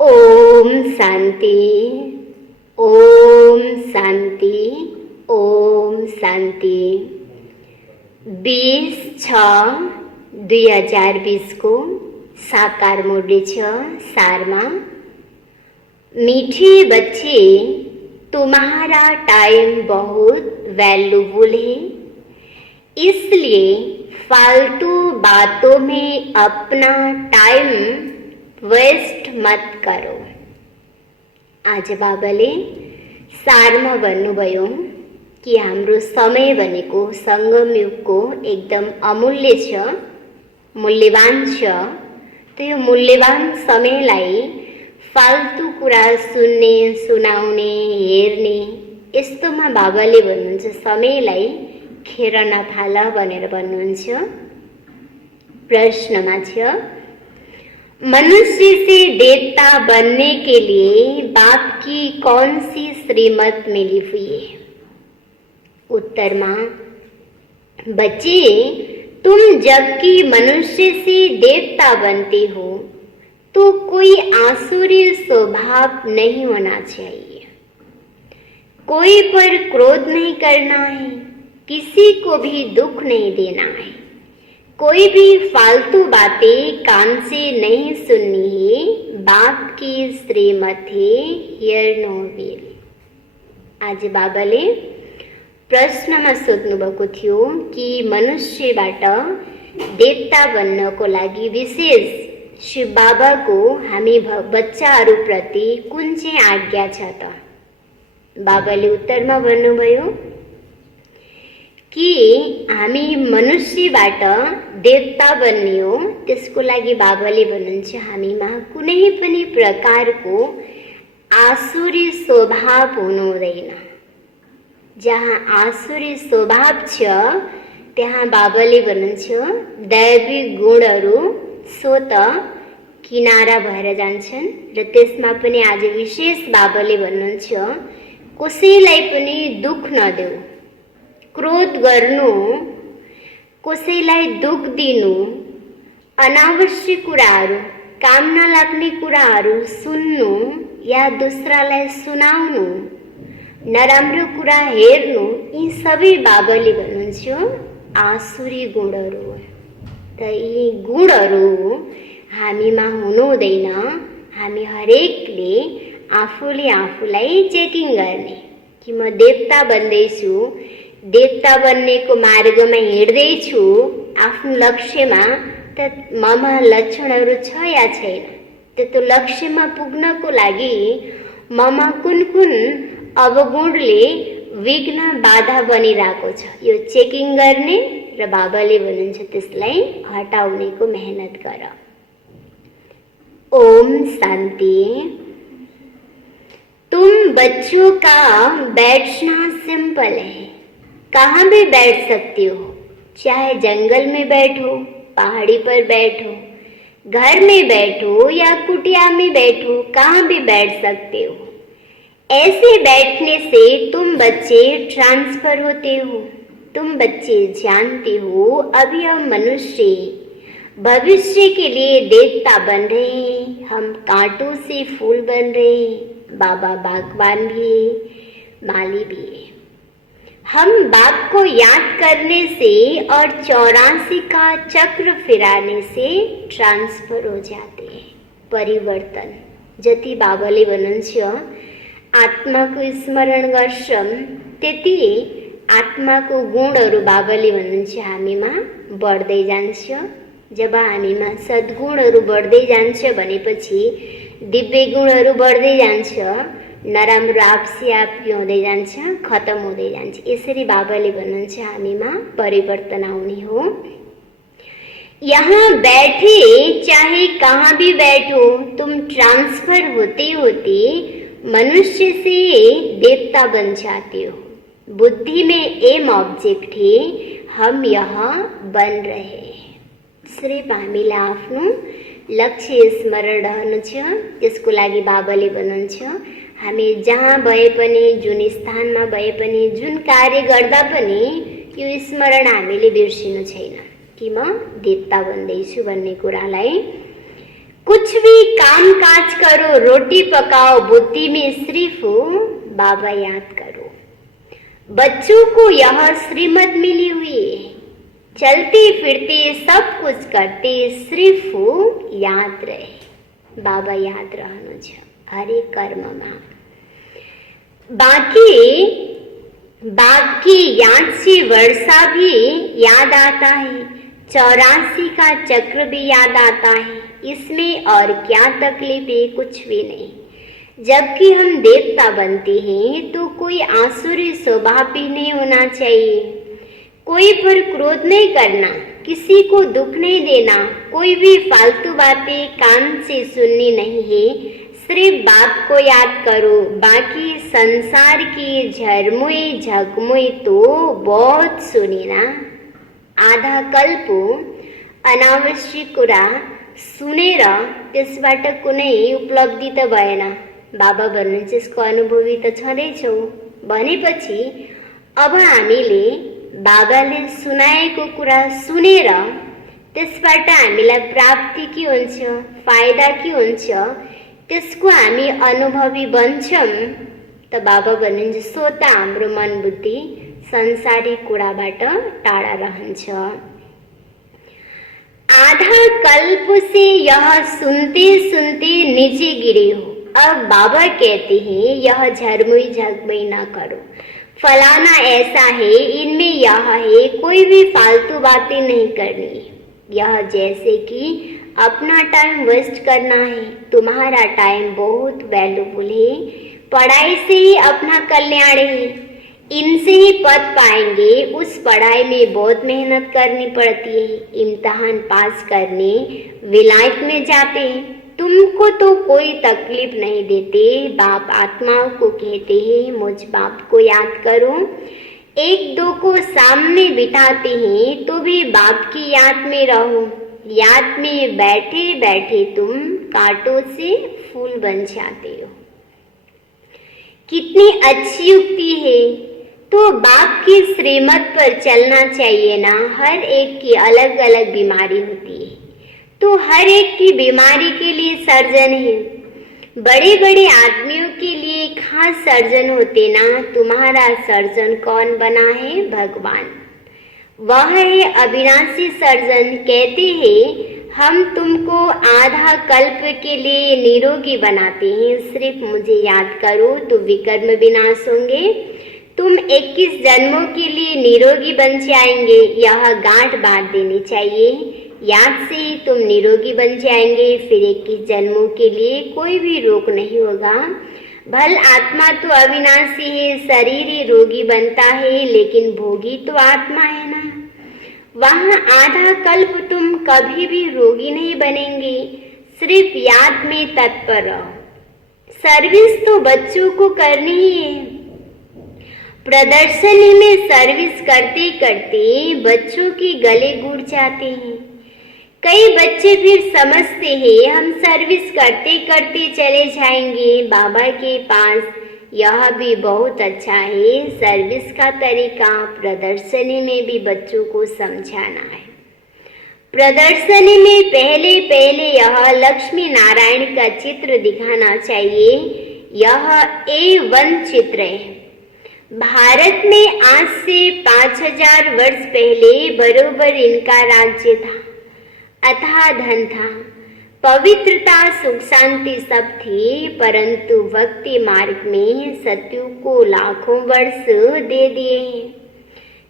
ओम शांति, ओम शांति, ओम शांति। 20/6/2020 को साकार मूल्य सारमा। मीठे बच्चे, तुम्हारा टाइम बहुत वैल्यूबल है, इसलिए फालतू बातों में अपना टाइम वेस्ट मत करो। आज बाबाले सारमा भन्नुभयो कि हाम्रो समय भनेको संगम युगको एकदम अमूल्य छ, मूल्यवान छ। तो यो मूल्यवान समयलाई फाल्तु कुरा सुन्ने, सुनाउने, हेर्ने यस्तोमा बाबाले भन्नुहुन्छ समयलाई खेर नफाल भनेर भन्नुहुन्छ। प्रश्नमा छ, मनुष्य से देवता बनने के लिए बाप की कौन सी श्रीमत मिली हुई है? उत्तर में, बच्चे, तुम जबकि मनुष्य से देवता बनते हो तो कोई आसुरी स्वभाव नहीं होना चाहिए, कोई पर क्रोध नहीं करना है, किसी को भी दुख नहीं देना है, कोई भी फालतू बातें कान से नहीं सुननी है। बाप की श्रीमत है, हियर नो विल। आज बाबाले प्रश्नमा सोध्नुभएको थियो कि मनुष्यबाट देवता बन्नको लागि विशेष शिव बाबाको हामी बच्चाहरूप्रति कुन चाहिँ आज्ञा छ त? बाबाले उत्तरमा भन्नुभयो कि हामी मनुष्यबाट देवता बन्ने हो, त्यसको लागि बाबाले भन्नुहुन्छ हामीमा कुनै पनि प्रकारको आसुरी स्वभाव हुनु हुँदैन। जहाँ आसुरी स्वभाव छ त्यहाँ बाबाले भन्नुहुन्छ दैवी गुणहरू स्वत किनारा भएर जान्छन्। र त्यसमा पनि आज विशेष बाबाले भन्नुहुन्छ कसैलाई पनि दुख नदेऊ, क्रोध गर्नु, कसैलाई दुख दिनु, अनावश्यक कुराहरू, काम नलाग्ने कुराहरू सुन्नु या दूसरालाई सुनाउनु, नराम्रो कुरा हेर्नु, यी सबै बाबाले भन्नुहुन्छ आसुरी गुणहरू। त यी गुणहरू हामीमा हुनु हुँदैन। हामी हरेकले आफूले आफूलाई चेकिङ गर्ने कि म देवता बन्दैछु, देवता बन्नेको मार्गमा हिँड्दैछु, आफ्नो लक्ष्यमा त ममा लक्षणहरू छ या छैन, त्यो लक्ष्यमा पुग्नको लागि ममा कुन कुन अवगुणले विघ्न बाधा बनिरहेको छ, यो चेकिङ गर्ने र बाबाले भन्नुहुन्छ त्यसलाई हटाउनेको मेहनत गर। ओम शांति। तुम बच्चों का बैठना सिंपल है, कहाँ भी बैठ सकते हो, चाहे जंगल में बैठो, पहाड़ी पर बैठो, घर में बैठो या कुटिया में बैठो, कहाँ भी बैठ सकते हो। ऐसे बैठने से तुम बच्चे ट्रांसफर होते हो। तुम बच्चे जानते हो अभी हम मनुष्य भविष्य के लिए देवता बन रहे हैं, हम कांटों से फूल बन रहे हैं। बाबा बागवान भी है, माली भी है। हम बाप को याद करने से और 84 का चक्र फिराने से ट्रांसफर हो जाते हैं। परिवर्तन जति बाबाले भन्नुहुन्छ आत्माको स्मरण गर्छौं त्यति आत्माको गुणहरू बाबाले भन्नुहुन्छ हामीमा बढ्दै जान्छ। जब हामीमा सद्गुणहरू बढ्दै जान्छ भनेपछि दिव्य गुणहरू बढ्दै जान्छ, नराम्रो आपसी आपसी हुँदै जान्छ, खत्म हुँदै जान्छ। यसरी बाबाले भन्नुहुन्छ हामीमा परिवर्तन आउने हो। यहाँ बैठे चाहे कहाँ भी बैठो, तुम ट्रांसफर होते होते मनुष्य से देवता बन जाते हो। बुद्धि में एम ऑब्जेक्ट है, हम यहाँ बन रहे हैं। सिर्फ हामीलाई आफ्नो लक्ष्य स्मरण रहनु छ। त्यसको लागि बाबाले भन्नुहुन्छ हामी जहाँ भए पनि, जुन स्थानमा भए पनि, जुन कार्य गर्दा पनि यो स्मरण हामीले बिर्सिनु छैन कि म देवता बन्दैछु भन्ने कुरालाई। कुछ भी काम काज करो, रोटी पकाओ, बुद्धि में सिर्फ बाबा याद करो। बच्चों को यह श्रीमत मिली हुई है, चलते फिरते सब कुछ करते सिर्फ याद रहे, बाबा याद रहनु छ हरे कर्म में। बाकी याद से वर्षा भी याद आता है, 84 का चक्र भी याद आता है। इसमें और क्या तकलीफ है? कुछ भी नहीं। जबकि हम देवता बनते हैं तो कोई आसुरी स्वभाव भी नहीं होना चाहिए, कोई पर क्रोध नहीं करना, किसी को दुख नहीं देना, कोई भी फालतू बातें कान से सुननी नहीं है, सिर्फ बाप को याद करो। बाकी संसार की झरमुई झकमुई तो बहुत सुनी ना। आधा कल्प अनावश्यक कुरा सुनेर त्यसबाट कुनै उपलब्धि त भएन, बाबा भन्नुहुन्छ यसको अनुभवी त छँदैछौ भनेपछि अब हामीले बाबाले सुनाएको कुरा सुनेर त्यसबाट हामीलाई प्राप्ति के हुन्छ, फाइदा के हुन्छ, त्यसको हामी अनुभवी बन्छौँ त बाबा भन्नुहुन्छ सो त हाम्रो मन बुद्धि संसारी कुराबाट टाढा रहन्छ। आधा कल्प से यह सुनते सुनते नीचे गिरे हो। अब बाबा कहते हैं यह झरमुई झकमुई ना करो, फलाना ऐसा है, इनमें यह है, कोई भी फालतू बातें नहीं करनी। यह जैसे कि अपना टाइम वेस्ट करना है। तुम्हारा टाइम बहुत वैल्यूबल है, पढ़ाई से ही अपना कल्याण है, इनसे ही पद पाएंगे। उस पढ़ाई में बहुत मेहनत करनी पड़ती है, इम्तिहान पास करने विलायत में जाते हैं। तुमको तो कोई तकलीफ नहीं देते, बाप आत्माओं को कहते हैं मुझ बाप को याद करो। एक दो को सामने बिठाते हैं तो भी बाप की याद में रहो। याद में बैठे बैठे तुम कांटों से फूल बन जाते हो। कितनी अच्छी युक्ति है। तो बाप की श्रीमत पर चलना चाहिए ना। हर एक की अलग अलग बीमारी होती है, तो हर एक की बीमारी के लिए सर्जन है। बड़े बड़े आदमियों के लिए खास सर्जन होते ना। तुम्हारा सर्जन कौन बना है? भगवान। वह है अविनाशी सर्जन। कहते हैं हम तुमको आधा कल्प के लिए निरोगी बनाते हैं, सिर्फ मुझे याद करो तो विकर्म विनाश होंगे। तुम 21 जन्मों के लिए निरोगी बन जाएंगे। यह गांठ बांध देनी चाहिए। याद से ही तुम निरोगी बन जाएंगे। फिर 21 जन्मों के लिए कोई भी रोग नहीं होगा। भल आत्मा तो अविनाशी है, शरीर ही रोगी बनता है, लेकिन भोगी तो आत्मा है ना। वहाँ आधा कल्प तुम कभी भी रोगी नहीं बनेंगे। सिर्फ याद में तत्पर रहो। सर्विस तो बच्चों को करनी ही है। प्रदर्शनी में सर्विस करते करते बच्चों के गले गुड़ जाते हैं। कई बच्चे फिर समझते हैं हम सर्विस करते करते चले जाएंगे बाबा के पास। यह भी बहुत अच्छा है। सर्विस का तरीका प्रदर्शनी में भी बच्चों को समझाना है। प्रदर्शनी में पहले पहले यह लक्ष्मी नारायण का चित्र दिखाना चाहिए। यह A1 चित्र है। भारत में आज से 5000 वर्ष पहले बरोबर इनका राज्य था। अथाह धन था, पवित्रता, सुख शांति सब थी, परंतु भक्ति मार्ग में सतयुग को लाखों वर्ष दे दिए हैं।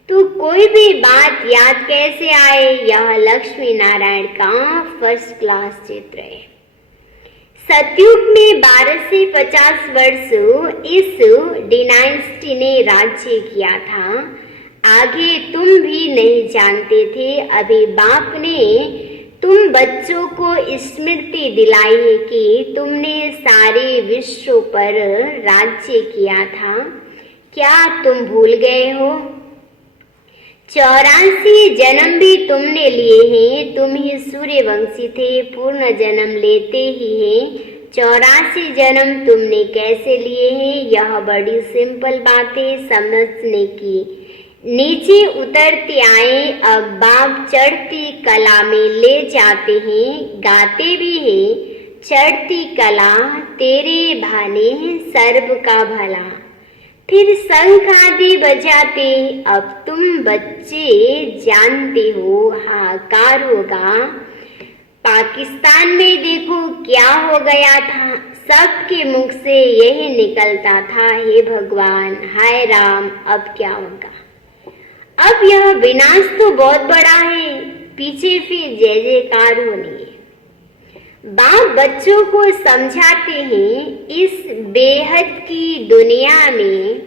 तो कोई भी बात याद कैसे आए? यह लक्ष्मी नारायण का फर्स्ट क्लास चित्र है। सतयुग में 12 से 50 वर्ष इस डिनाइस्टी ने राज्य किया था। आगे तुम भी नहीं जानते थे। अभी बाप ने तुम बच्चों को स्मृति दिलाई है कि तुमने सारे विश्व पर राज्य किया था। क्या तुम भूल गए हो? 84 जन्म भी तुमने लिए हैं। तुम ही सूर्यवंशी थे, पूर्ण जन्म लेते ही हैं। 84 जन्म तुमने कैसे लिए हैं? यह बड़ी सिंपल बात है समझने की। नीचे उतरते आए, अब बाप चढ़ती कला में ले जाते हैं, गाते भी हैं। चढ़ती कला तेरे भाने सर्व का भला। फिर शंख आदि बजाते अब तुम बच्चे जानते हो हाहाकार होगा। पाकिस्तान में देखो क्या हो गया था, सबके मुख से यही निकलता था, हे भगवान, हाय राम, अब क्या होगा। अब यह विनाश तो बहुत बड़ा है, पीछे फिर जय जयकार होनी है। बाप बच्चों को समझाते हैं इस बेहद की दुनिया में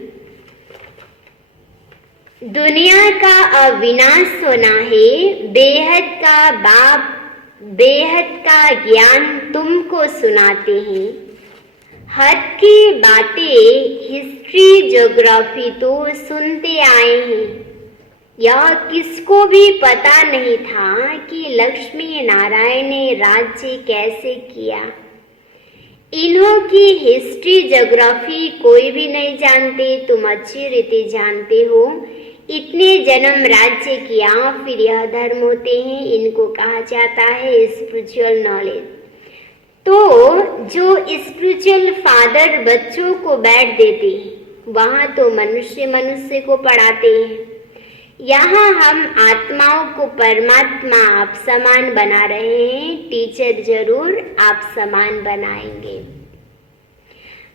दुनिया का अविनाश होना है। बेहद का बाप बेहद का ज्ञान तुमको सुनाते हैं। हद की बातें हिस्ट्री ज्योग्राफी तो सुनते आए हैं। यह किसको भी पता नहीं था कि लक्ष्मी नारायण ने राज्य कैसे किया। इन्हों की हिस्ट्री ज्योग्राफी कोई भी नहीं जानते, तुम अच्छी रीति जानते हो। इतने जन्म राज्य किया, फिर यह धर्म होते हैं, इनको कहा जाता है स्पिरिचुअल नॉलेज। तो जो स्पिरिचुअल फादर बच्चों को बैठ देते हैं, वहाँ तो मनुष्य मनुष्य को पढ़ाते हैं। यहाँ हम आत्माओं को परमात्मा आप समान बना रहे हैं, टीचर जरूर आप समान बनाएंगे।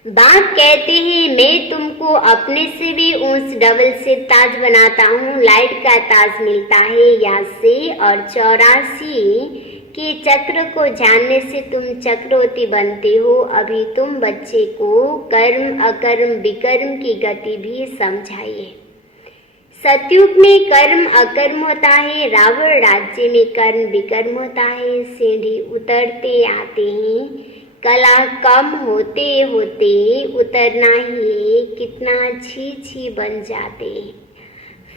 बाप कहते हैं मैं तुमको अपने से भी ऊंच डबल से ताज बनाता हूँ। लाइट का ताज मिलता है यहाँ से, और 84 के चक्र को जानने से तुम चक्रवर्ती बनते हो। अभी तुम बच्चे को कर्म अकर्म विकर्म की गति भी समझाइए। सतयुग में कर्म अकर्म होता है, रावण राज्य में कर्म विकर्म होता है। सीढ़ी उतरते आते हैं, कला कम होते होते उतरना ही कितना छी छी बन जाते।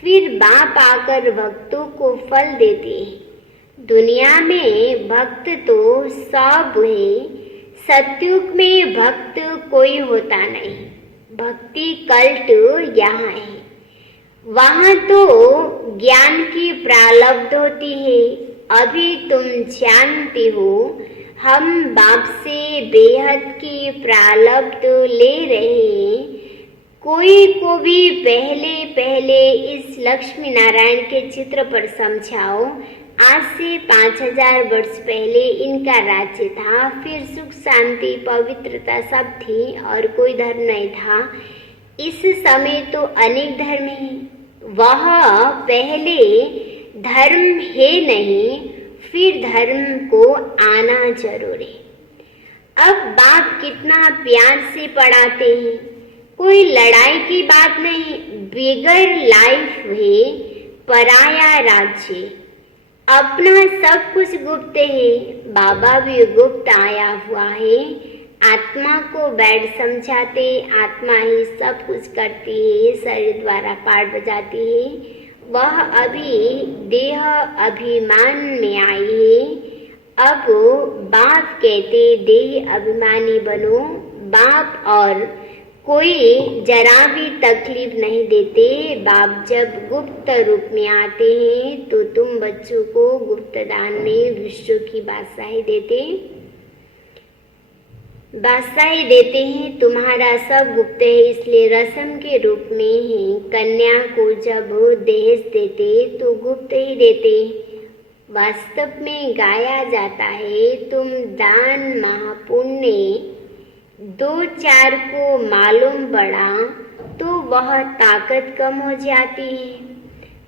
फिर बाप आकर भक्तों को फल देते। दुनिया में भक्त तो सब है, सतयुग में भक्त कोई होता नहीं। भक्ति कल्ट यहाँ है, वहाँ तो ज्ञान की प्रारब्ध होती है। अभी तुम जानते हो हम बाप से बेहद की प्रारब्ध ले रहे हैं। कोई को भी पहले पहले इस लक्ष्मी नारायण के चित्र पर समझाओ। आज से 5000 वर्ष पहले इनका राज्य था, फिर सुख शांति पवित्रता सब थी और कोई धर्म नहीं था। इस समय तो अनेक धर्म हैं, वह पहले धर्म है नहीं, फिर धर्म को आना जरूर है। अब बाप कितना प्यार से पढ़ाते हैं, कोई लड़ाई की बात नहीं। बिगर लाइफ है पराया राज्य, अपना सब कुछ गुप्त है। बाबा भी गुप्त आया हुआ है। आत्मा को बैठ समझाते, आत्मा ही सब कुछ करती है, शरीर द्वारा पाठ बजाती है। वह अभी देह अभिमान में आई है। अब बाप कहते देह अभिमानी बनो। बाप और कोई जरा भी तकलीफ नहीं देते। बाप जब गुप्त रूप में आते हैं तो तुम बच्चों को गुप्त दान में विश्व की बादशाही देते हैं। तुम्हारा सब गुप्त है, इसलिए रस्म के रूप में ही कन्या को जब दहेज देते तो गुप्त ही देते। वास्तव में गाया जाता है तुम दान महापुण्य 2-4 को मालूम पड़ा तो वह ताकत कम हो जाती है।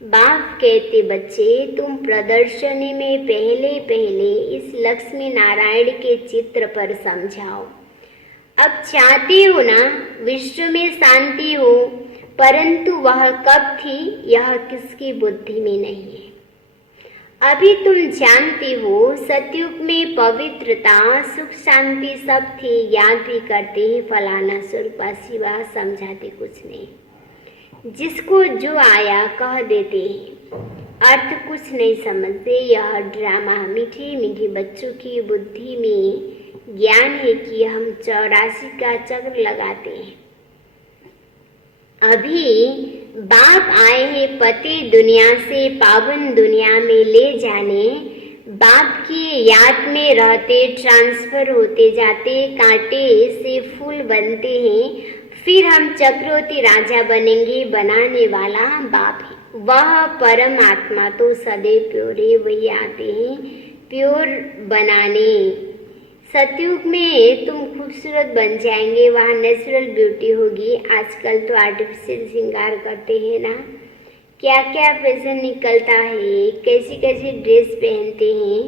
बाप कहते बच्चे तुम प्रदर्शनी में पहले पहले इस लक्ष्मी नारायण के चित्र पर समझाओ। अब चाहते हो ना विश्व में शांति हो, परंतु वह कब थी यह किसकी बुद्धि में नहीं है। अभी तुम जानते हो सतयुग में पवित्रता सुख शांति सब थी। याद भी करते हैं फलाना स्वरूपा शिवा, समझाते कुछ नहीं। जिसको जो आया कह देते हैं, अर्थ कुछ नहीं समझते। यह ड्रामा मीठी मीठी बच्चों की बुद्धि में ज्ञान है कि हम 84 का चक्र लगाते हैं। अभी बाप आए हैं पति दुनिया से पावन दुनिया में ले जाने। बाप की याद में रहते ट्रांसफर होते जाते, कांटे से फूल बनते हैं, फिर हम चक्रवर्ती राजा बनेंगे। बनाने वाला बाप है, वह परम आत्मा तो सदैव प्योर है, वही आते हैं प्योर बनाने। सतयुग में तुम खूबसूरत बन जाएंगे, वहाँ नेचुरल ब्यूटी होगी। आजकल तो आर्टिफिशियल श्रृंगार करते हैं ना, क्या क्या फैशन निकलता है, कैसी कैसी ड्रेस पहनते हैं।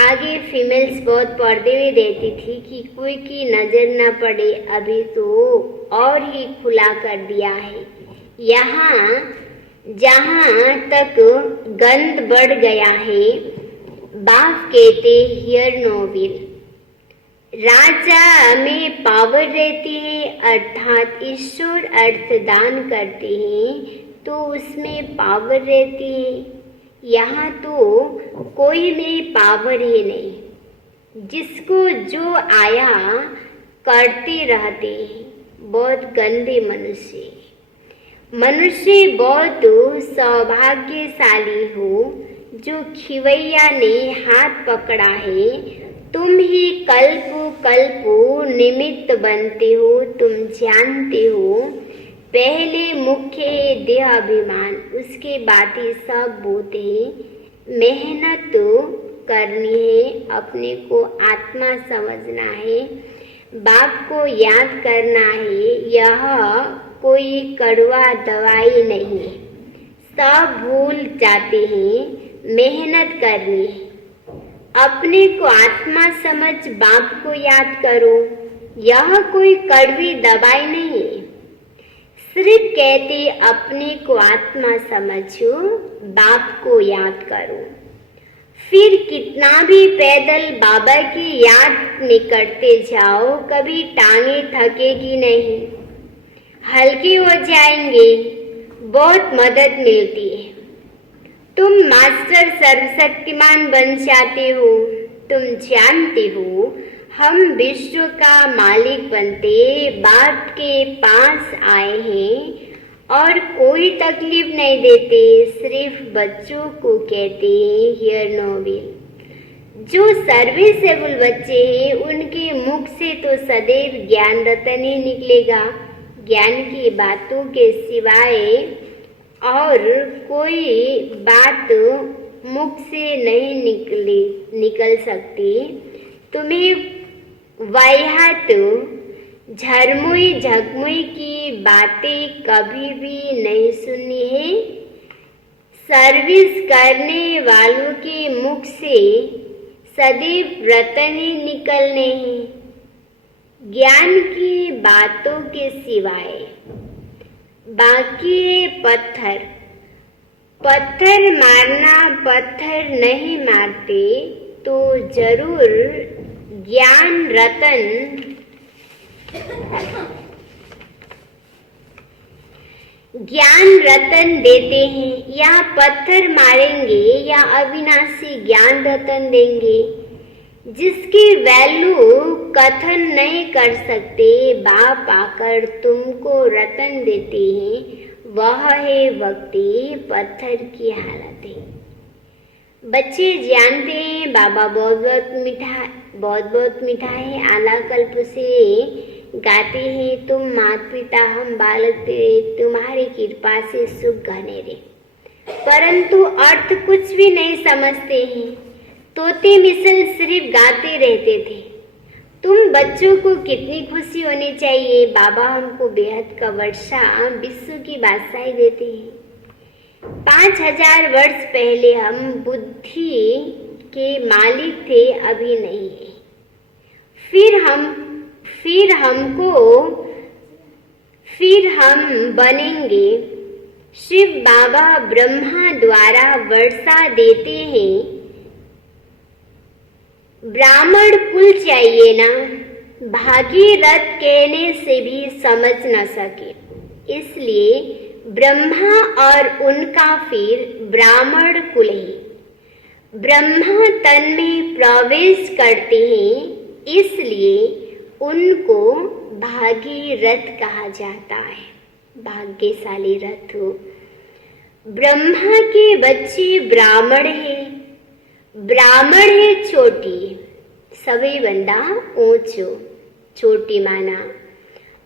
आगे फीमेल्स बहुत पर्दे में रहती थी कि कोई की नजर न पड़े, अभी तो और ही खुला कर दिया है। यहाँ जहाँ तक गंध बढ़ गया है, बाप कहते हियर नो विल। राजा में पावर रहती है, अर्थात ईश्वर अर्थ दान करते हैं तो उसमें पावर रहती है। यहाँ तो कोई में पावर ही नहीं, जिसको जो आया करते रहते हैं। बहुत गंदे मनुष्य। मनुष्य बहुत सौभाग्यशाली हो जो खिवैया ने हाथ पकड़ा है। तुम ही कल्प निमित्त बनते हो। तुम जानते हो पहले मुख्य देह अभिमान, उसके बाद ही सब बोते हैं। मेहनत करनी है, अपने को आत्मा समझना है, बाप को याद करना है। यह कोई कड़वा दवाई नहीं है, सब भूल जाते हैं। मेहनत करनी है, अपने को आत्मा समझ बाप को याद करो। यह कोई कड़वी दवाई नहीं है, सिर्फ कहते अपने को आत्मा समझो, बाप को याद करो। फिर कितना भी पैदल बाबा की याद में करते जाओ, कभी टांगे थकेगी नहीं, हल्के हो जाएंगे। बहुत मदद मिलती है। तुम मास्टर सर्वशक्तिमान बन जाते हो। तुम जानते हो हम विश्व का मालिक बनते बाप के पास आए हैं और कोई तकलीफ नहीं देते, सिर्फ बच्चों को कहते हैं हियर नो विल। जो सर्विसेबल बच्चे हैं उनके मुख से तो सदैव ज्ञान रतन ही निकलेगा। ज्ञान की बातों के सिवाय और कोई बात मुख से नहीं निकल सकती। तुम्हें वाहियात झरमुई झकमुई की बातें कभी भी नहीं सुनी है। सर्विस करने वालों के मुख से सदैव रतन ही निकलने हैं, ज्ञान की बातों के सिवाय। बाकी है पत्थर। पत्थर मारना, पत्थर नहीं मारते तो जरूर ज्ञान रतन देते हैं। या पत्थर मारेंगे या अविनाशी ज्ञान रतन देंगे, जिसकी वैल्यू कथन नहीं कर सकते। बाप आकर तुमको रतन देते हैं, वह है भक्ति। पत्थर की हालत है। बच्चे जानते हैं बाबा बहुत बहुत मीठा है। आला कल्प से गाते हैं, तुम माता पिता हम बालक तेरे, तुम्हारी कृपा से सुख घने रे। परंतु अर्थ कुछ भी नहीं समझते हैं। तोते मिसल सिर्फ गाते रहते थे। तुम बच्चों को कितनी खुशी होनी चाहिए। बाबा हमको बेहद का वर्षा विश्व की बादशाही देते हैं। 5000 वर्ष पहले हम बुद्धि के मालिक थे, अभी नहीं है। फिर हम बनेंगे। शिव बाबा ब्रह्मा द्वारा वर्षा देते हैं। ब्राह्मण कुल चाहिए ना, भागीरथ कहने से भी समझ न सके, इसलिए ब्रह्मा और उनका फिर ब्राह्मण कुल है। ब्रह्मा तन में प्रवेश करते हैं, इसलिए उनको भागीरथ कहा जाता है। भाग्यशाली रथ हो। ब्रह्मा के बच्चे ब्राह्मण हैं। ब्राह्मण है छोटी, सभी बंदा ऊंचो, छोटी माना।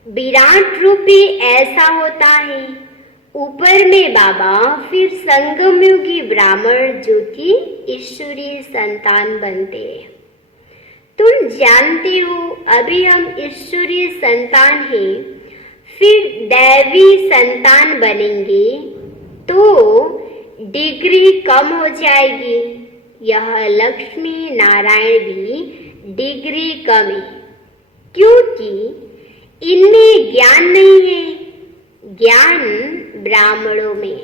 विराट रूपी ऐसा होता है, ऊपर में बाबा, फिर संगम युगी ब्राह्मण जो कि ईश्वरीय संतान बनते हैं। तुम जानते हो अभी हम ईश्वरीय संतान हैं, फिर दैवी संतान बनेंगे तो डिग्री कम हो जाएगी। यह लक्ष्मी नारायण भी डिग्री कम है, क्योंकि इनमें ज्ञान नहीं है, ज्ञान ब्राह्मणों में।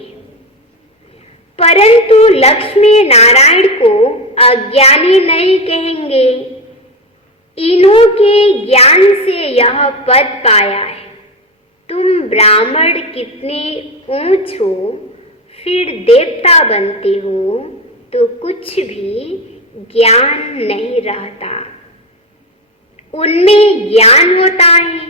परंतु लक्ष्मी नारायण को अज्ञानी नहीं कहेंगे, इन्हों के ज्ञान से यह पद पाया है। तुम ब्राह्मण कितने ऊंच हो, फिर देवता बनते हो तो कुछ भी ज्ञान नहीं रहता, उनमें ज्ञान होता है।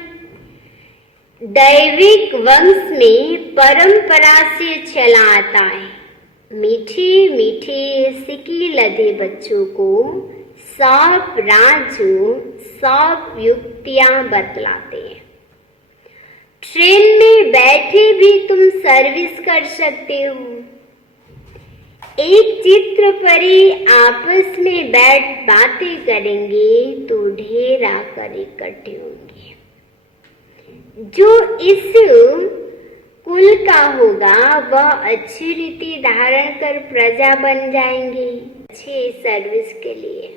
दैविक वंश में परंपरा से चला आता है। मीठे मीठे सिकी लदे बच्चों को सब राजू, सब युक्तियां बतलाते हैं। ट्रेन में बैठे भी तुम सर्विस कर सकते हो। एक चित्र परी आपस में बैठ बातें करेंगे तो ढेर आकर इकट्ठे होंगे। जो इस कुल का होगा वह अच्छी रीति धारण कर प्रजा बन जाएंगे, अच्छे सर्विस के लिए।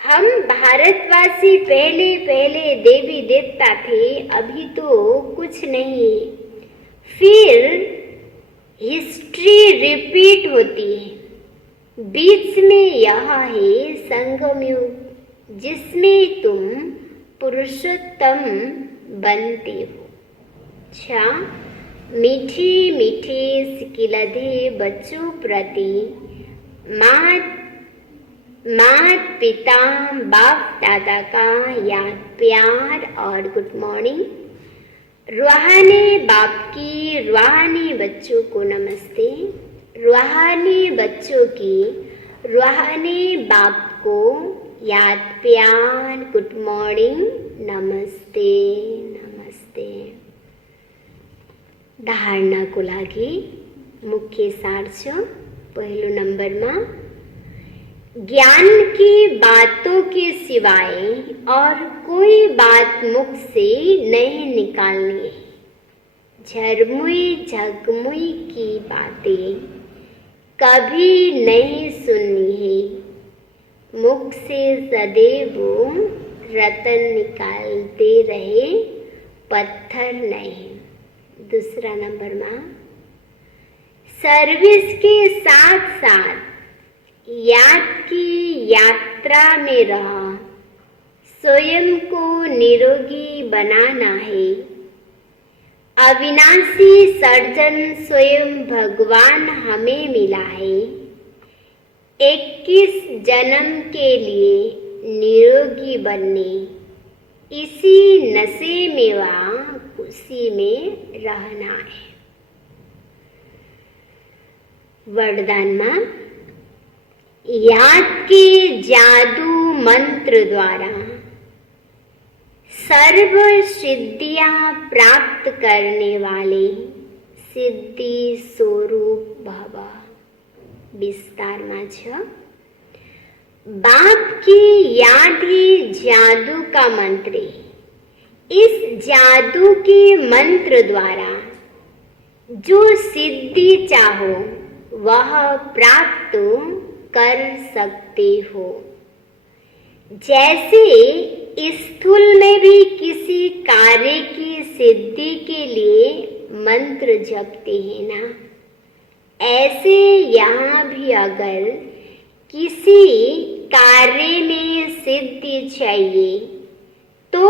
हम भारतवासी पहले पहले देवी देवता थे, अभी तो कुछ नहीं। फिर हिस्ट्री रिपीट होती है। बीच में यह है संगम युग, जिसमें तुम पुरुषोत्तम बनते हो। अच्छा, मीठी मीठी सिकिलधे बच्चों प्रति मात पिता बाप दादा का याद प्यार और गुड मॉर्निंग। रूहानी बाप की रूहानी बच्चों को नमस्ते। रूहानी बच्चों की रूहानी बाप को याद प्यार गुड मॉर्निंग, नमस्ते नमस्ते। धारणा को लागी मुख्य सार छो। पहलो नंबर में ज्ञान की बातों के सिवाय और कोई बात मुख से नहीं निकालनी है। झरमुई झगमुई की बातें कभी नहीं सुननी है। मुख से सदैव रतन निकालते रहे, पत्थर नहीं। दूसरा नंबर में सर्विस के साथ साथ याद की यात्रा में रहा, स्वयं को निरोगी बनाना है। अविनाशी सर्जन स्वयं भगवान हमें मिला है। 21 जन्म के लिए निरोगी बनने, इसी नशे में व खुशी में रहना है। वरदान में याद के जादू मंत्र द्वारा सर्व सिद्धियां प्राप्त करने वाले सिद्धि स्वरूप भव। विस्तार में बाप की याद ही जादू का मंत्र है। इस जादू के मंत्र द्वारा जो सिद्धि चाहो वह प्राप्त कर सकते हो। जैसे स्थूल में भी किसी कार्य की सिद्धि के लिए मंत्र जपते हैं ना, ऐसे यहाँ भी अगर किसी कार्य में सिद्धि चाहिए तो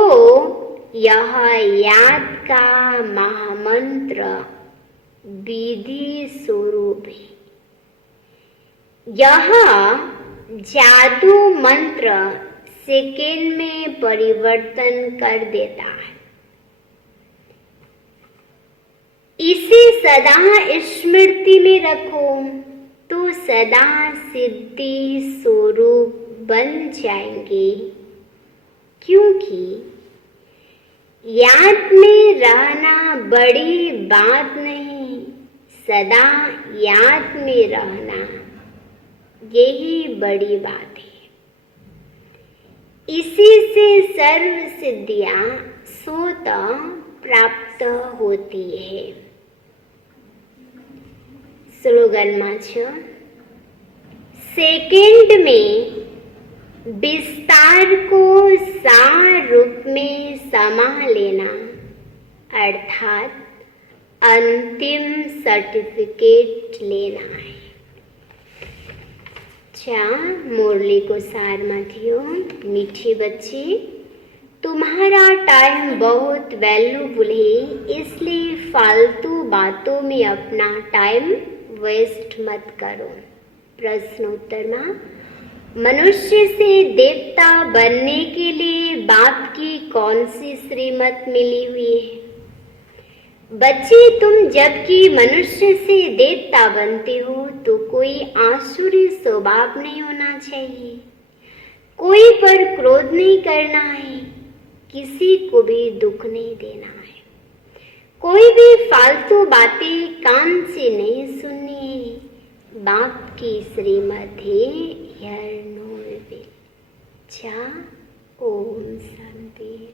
यह याद का महामंत्र विधि स्वरूप है। यह जादू मंत्र सेकेंड में परिवर्तन कर देता है। इसे सदा स्मृति में रखो तो सदा सिद्धि स्वरूप बन जाएंगे, क्योंकि याद में रहना बड़ी बात नहीं, सदा याद में रहना यही बड़ी बात है। इसी से सर्व सिद्धियां स्वतः प्राप्त होती है। स्लोगन माच सेकंड में विस्तार को सार रूप में समा लेना, अर्थात अंतिम सर्टिफिकेट लेना है। मुरली को सार माथियो, मीठी बच्ची, तुम्हारा टाइम बहुत वैल्यूबल है, इसलिए फालतू बातों में अपना टाइम वेस्ट मत करो। प्रश्न उत्तर में, मनुष्य से देवता बनने के लिए बाप की कौन सी श्रीमत मिली हुई है? बच्चे, तुम जबकि मनुष्य से देवता बनते हो तो कोई आसुरी स्वभाव नहीं होना चाहिए, कोई पर क्रोध नहीं करना है, किसी को भी दुख नहीं देना है, कोई भी फालतू बातें कान से नहीं सुननी है। बाप की श्रीमत है हियर नो विल। ओम शांति।